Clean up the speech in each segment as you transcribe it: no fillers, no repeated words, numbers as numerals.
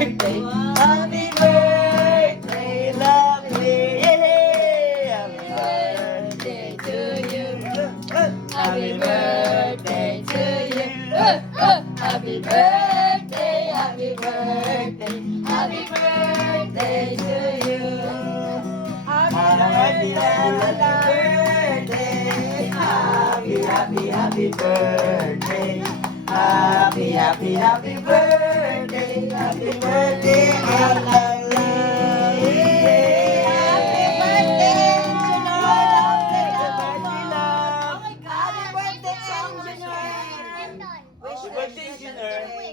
birthday. Happy birthday, lovely. Happy birthday to you. Happy birthday to you. Happy birthday, happy birthday, happy birthday to you. Happy birthday. Happy birthday. Happy birthday. Happy birthday, Alala. Happy birthday,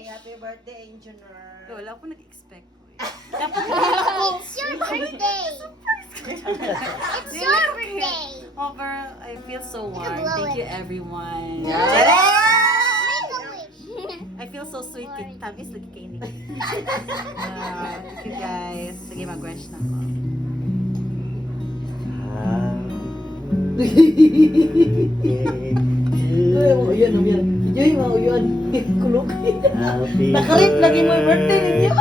Happy birthday, Engineer. Wala ko nag-expect ko eh. It's your birthday. It's your birthday. Oh, girl, I feel so warm. blow Thank it. you, everyone. Make a wish. I feel so sweet. Tamis lagi kayo ni. Thank you, guys. Sige, mag-wish na ako. Yan. Joy, mau yun. Kulog. Nakarit lagi mo yung birthday ninyo.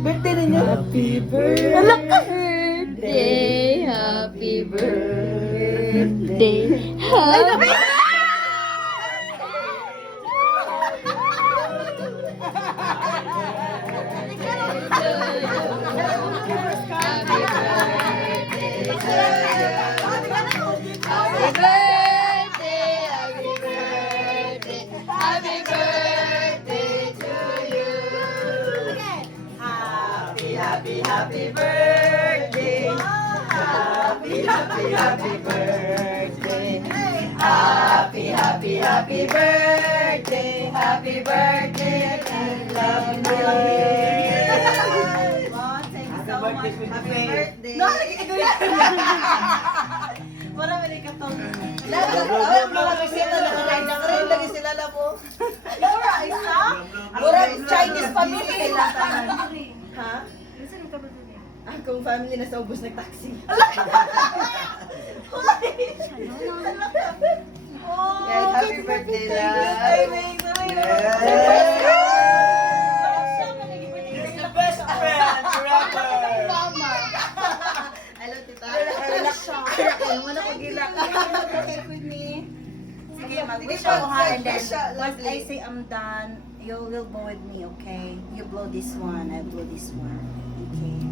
Birthday ninyo. Happy birthday. Happy birthday. Happy Happy birthday. Happy birthday. Happy birthday. Happy birthday. Love you. Happy birthday. Marami rin ka tong. Lagi sila na po. Murag Chinese family. Ha? Akong family na sa ubos nag-taxi. Guys, happy birthday love. You're the best friend forever. Hello, tita. Relax siya. Wala ko gila. Cake with me. Sige, mag-wish ako ha, and then once I say I'm done, you will blow with me, okay? You blow this one, I blow this one. Okay.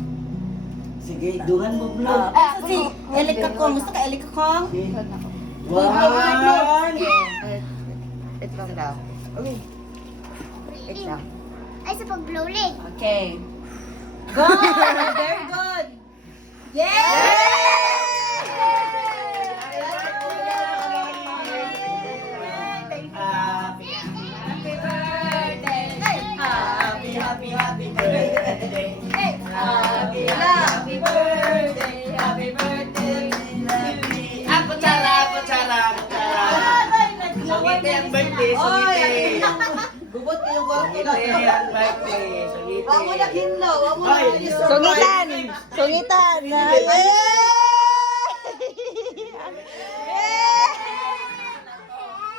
Sige, duhan mo vlog. Si Elika Kong, gusto ka Elika Kong? One. Wait lang daw. Okay. Wait lang. Ay, sa pag-blow leg. Okay. Good! Very good! Happy birthday. Happy birthday. Patsara. Sungiti ang birthday, sungiti. Gubot kayong kwarto na. Sungiti ang birthday, sungiti. Wag mo na kinlaw, wag mo na Sungitan!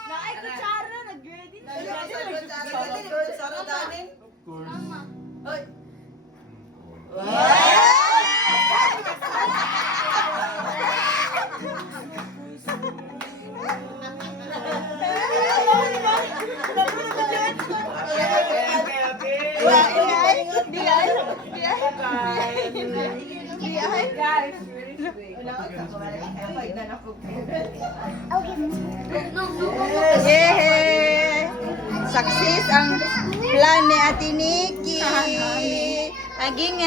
Ay, kutsara, nag-ready. Sarap danin. Oy. Yay! Success ang plan ni Ate Nikki. Aging.